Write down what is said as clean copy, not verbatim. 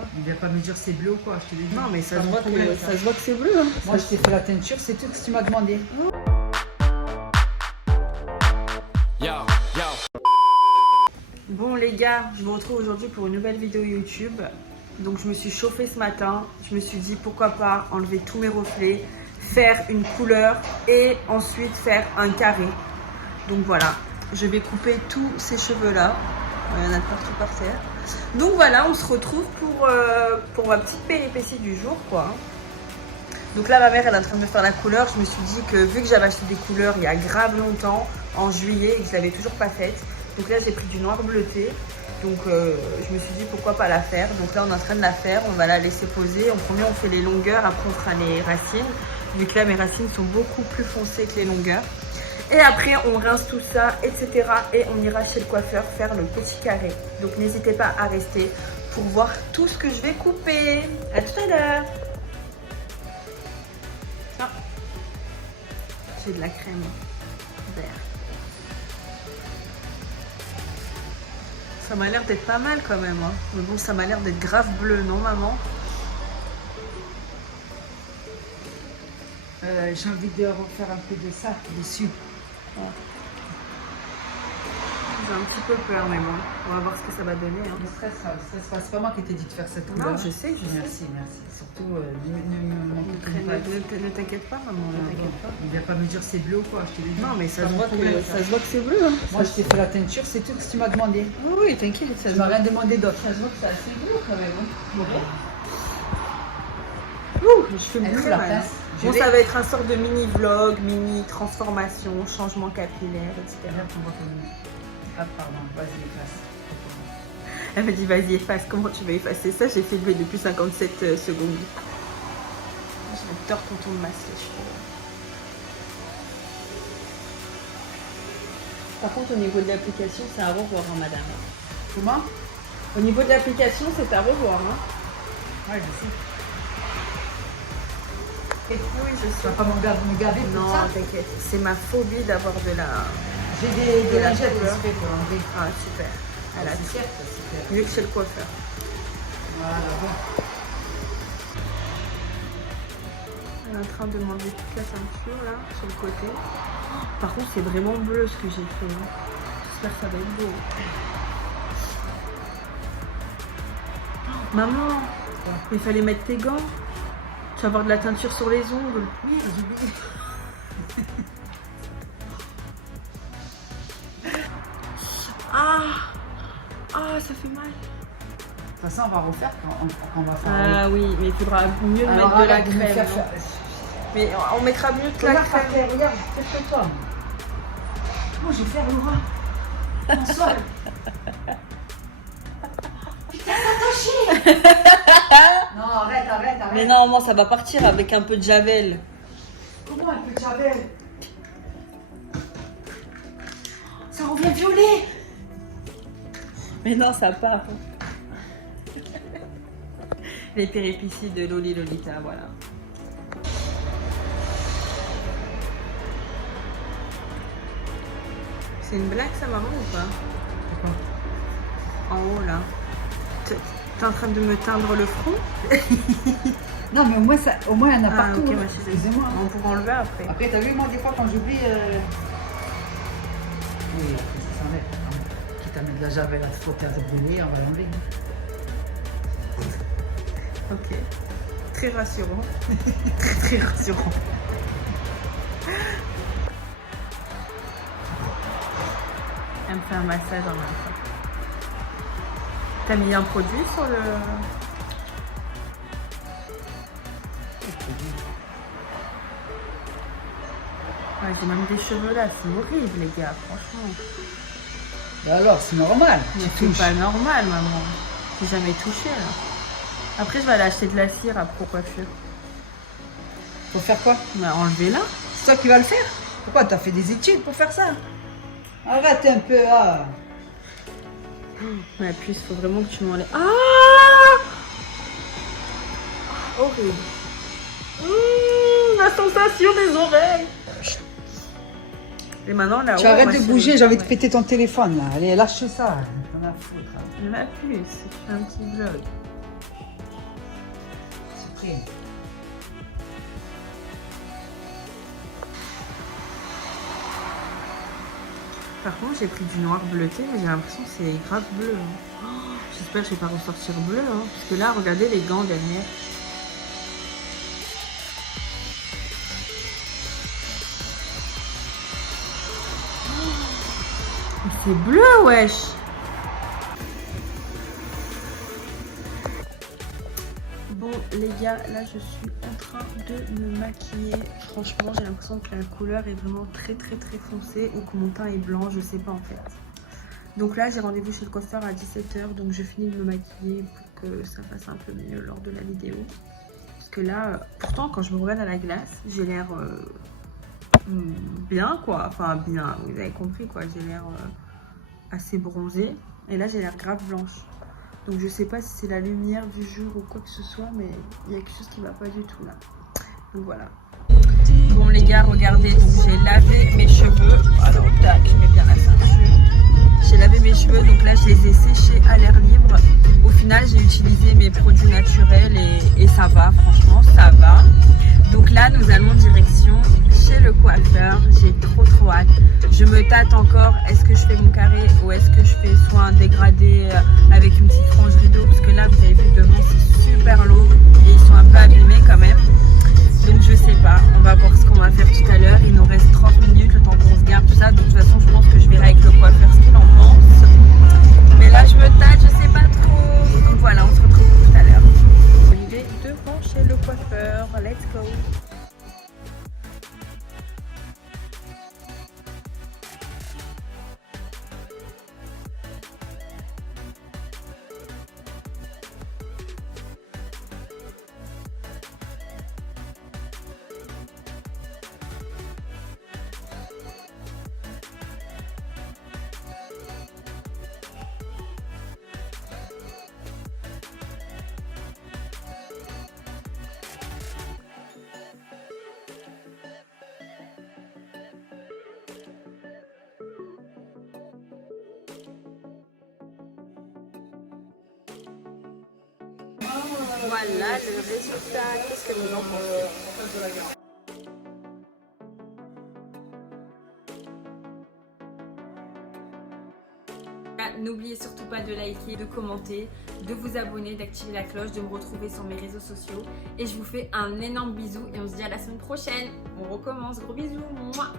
pas. Il vient pas me dire c'est bleu ou quoi, je te l'ai dit. Non, mais ça Pas se mon voit problème, que ça se voit que c'est bleu. Hein. Moi, je t'ai fait la teinture, c'est tout ce que tu m'as demandé. Bon les gars, je vous retrouve aujourd'hui pour une nouvelle vidéo YouTube. Donc je me suis chauffée ce matin. Je me suis dit pourquoi pas enlever tous mes reflets, faire une couleur et ensuite faire un carré. Donc voilà, je vais couper tous ces cheveux là. Il y en a partout par terre. Donc voilà, on se retrouve pour ma petite péripétie du jour quoi. Donc là ma mère elle est en train de me faire la couleur. Je me suis dit que vu que j'avais acheté des couleurs il y a grave longtemps, en juillet, et que je l'avais toujours pas faite. Donc là j'ai pris du noir bleuté. Donc je me suis dit pourquoi pas la faire. Donc là on est en train de la faire, on va la laisser poser. En premier on fait les longueurs, après on fera les racines. Vu que là mes racines sont beaucoup plus foncées que les longueurs. Et après on rince tout ça, etc. Et on ira chez le coiffeur faire le petit carré. Donc n'hésitez pas à rester pour voir tout ce que je vais couper. À tout à l'heure. Ah. J'ai de la crème vert. Ça m'a l'air d'être pas mal quand même. Hein. Mais bon, ça m'a l'air d'être grave bleu, non maman? J'ai envie de refaire un peu de ça dessus. Ouais. J'ai un petit peu peur, mais bon, on va voir ce que ça va donner. Hein. Le stress pas. C'est pas moi qui t'ai dit de faire cette couleur. Non, je sais, je sais. Merci. Surtout, ne Ne t'inquiète pas, maman, ne t'inquiète pas. Il vient pas me dire c'est bleu ou quoi, je te l'ai dit. Non, mais ça Pas se mon voit problème, que c'est bleu. Hein. Moi, je t'ai fait la teinture, c'est tout ce que tu m'as demandé. Oui, t'inquiète, ça Tu se m'as voit. rien demandé d'autre. Ça se voit que c'est assez bleu quand même. Hein. Ouh, je fais Elle bleu ouvre la mal. pince. Bon, ça va être un sort de mini vlog, mini transformation, changement capillaire, etc. Ah, pardon, vas-y, efface. Elle me dit vas-y efface, comment tu vas effacer ça? J'ai filmé depuis 57 secondes. J'adore quand on me masse les cheveux. Par contre au niveau de l'application c'est à revoir hein, madame. Comment? Au niveau de l'application c'est à revoir hein. Ouais, je sais. Et oui je Tu sais. vas pas me garder pour Non ça? t'inquiète, c'est ma phobie d'avoir de la... J'ai des la lingettes couleur. exprès pour enlever. Ah super. Elle a C'est certes, super. mieux que chez le coiffeur. Voilà, bon. Elle est en train de m'enlever toute la ceinture là, sur le côté. Par contre, c'est vraiment bleu ce que j'ai fait. Hein. J'espère que ça va être beau. Maman, il fallait mettre tes gants. Tu vas avoir de la teinture sur les ongles. Oui, j'ai oublié. Ça fait mal. De toute façon, on va refaire quand on va faire. Ah oui, mais il faudra mieux Alors, mettre de la arrête me crème. faire hein. faire- Mais on mettra mieux de la Regarde par crème. terre, regarde, fais-toi. Moi, je vais faire Laura. En sol. Putain, t'as attaché. Non, arrête. Mais normalement, ça va partir avec un peu de javel. Comment un peu de javel? Ça revient violet. Mais non, ça part. Les péripéties de Loli Lolita, voilà. C'est une blague ça, maman, ou pas? En haut, là. T'es en train de me teindre le front? Non, mais au moins, il y en a Ah, partout. ok, hein. moi, je sais. Excusez-moi. On pourra enlever après. Après, t'as vu, moi, des fois, quand j'oublie. Oui, après, ça s'enlève. Quitte à mettre de la javel à te faire brûler, on va l'enlever. Ok. Très rassurant. Très rassurant. Elle me fait un massage en même temps. T'as mis un produit sur le... Ouais, j'ai même des cheveux là, c'est horrible les gars, franchement. Bah alors, c'est normal. Mais Tu c'est touches. pas normal maman. J'ai jamais touché là. Après je vais aller acheter de la cire à Pro Coiffure. Faut faire quoi? Bah enlevez-la. C'est toi qui vas le faire? Pourquoi? T'as fait des études pour faire ça? Arrête un peu, ah. Mais puis il faut vraiment que tu m'enlèves. Ah horrible. La sensation des oreilles. Et maintenant là. Tu arrêtes de bouger, j'ai envie de péter ton téléphone là. Allez, lâche ça. T'en as à foutre. Hein. Il m'a plu, c'est un petit vlog. après. Par contre, j'ai pris du noir bleuté, mais j'ai l'impression que c'est grave bleu. Hein. Oh, j'espère que je vais pas ressortir bleu, hein, parce que là, regardez les gants derrière. Oh, c'est bleu, wesh. Bon les gars, là je suis en train de me maquiller. Franchement j'ai l'impression que la couleur est vraiment très foncée ou que mon teint est blanc, je sais pas en fait. Donc là j'ai rendez-vous chez le coiffeur à 17 h, donc je finis de me maquiller pour que ça fasse un peu mieux lors de la vidéo. Parce que là, pourtant quand je me regarde à la glace, j'ai l'air bien quoi, enfin bien, vous avez compris quoi, j'ai l'air assez bronzée. Et là j'ai l'air grave blanche. Donc je sais pas si c'est la lumière du jour ou quoi que ce soit, mais il y a quelque chose qui va pas du tout là. Donc voilà. Bon les gars, regardez, donc j'ai lavé mes cheveux. Alors tac, je mets bien la ceinture. J'ai lavé mes cheveux, donc là je les ai séchés à l'air libre. Au final j'ai utilisé mes produits naturels et ça va, franchement ça va. Donc là nous allons direction chez le coiffeur. J'ai trop hâte. Je me tâte encore, est-ce que je fais mon carré ou est-ce que je fais soit un dégradé avec une petite frange rideau, parce que là vous avez vu devant c'est super long et ils sont un peu abîmés quand même. Donc je sais pas, on va voir ce qu'on va faire tout à l'heure. Il nous reste 30 minutes le temps qu'on se garde tout ça. De toute façon je pense que je verrai avec le coiffeur ce qu'il en pense. Mais là je me tâte, je sais pas trop. Donc voilà, on se retrouve tout à l'heure. Je vais devant chez le coiffeur, let's go. Voilà le résultat, qu'est-ce que vous en pensez? N'oubliez surtout pas de liker, de commenter, de vous abonner, d'activer la cloche, de me retrouver sur mes réseaux sociaux. Et je vous fais un énorme bisou et on se dit à la semaine prochaine. On recommence, gros bisous. Mouah.